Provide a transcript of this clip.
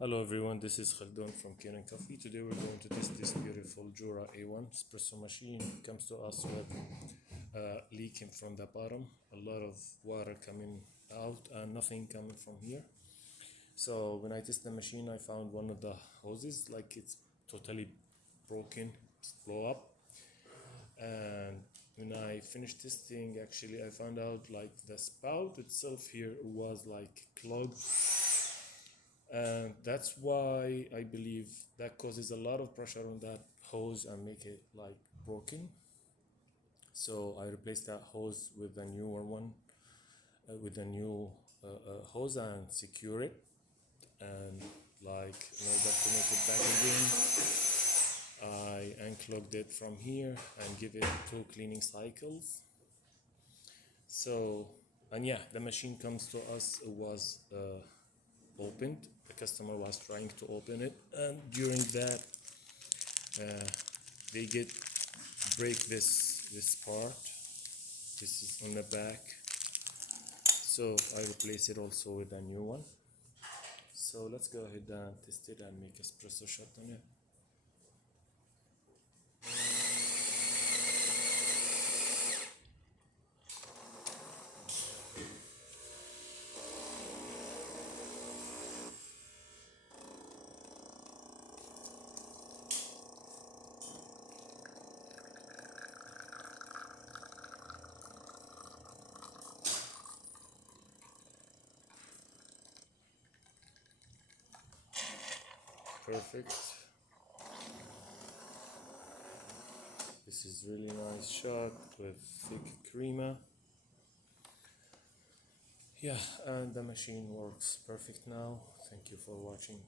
Hello everyone, this is Khaldun from Kanen Coffee. Today we're going to test this beautiful Jura A1 espresso machine. It comes to us with leaking from the bottom, a lot of water coming out and nothing coming from here. So when I test the machine, I found one of the hoses, like it's totally broken, it's blow up. And when I finished testing, actually I found out like the spout itself here was like clogged, and that's why I believe that causes a lot of pressure on that hose and make it like broken. So I replaced that hose with a newer one, with a new hose, and secure it, and like in order to make it back again, I unclogged it from here and give it 2 cleaning cycles. So, and yeah, the machine comes to us, it was opened. The customer was trying to open it, and during that they break this part. This is on the back, so I replace it also with a new one. So let's go ahead and test it and make espresso shot on it. Perfect. This is really nice shot with thick crema. Yeah, and the machine works perfect now. Thank you for watching.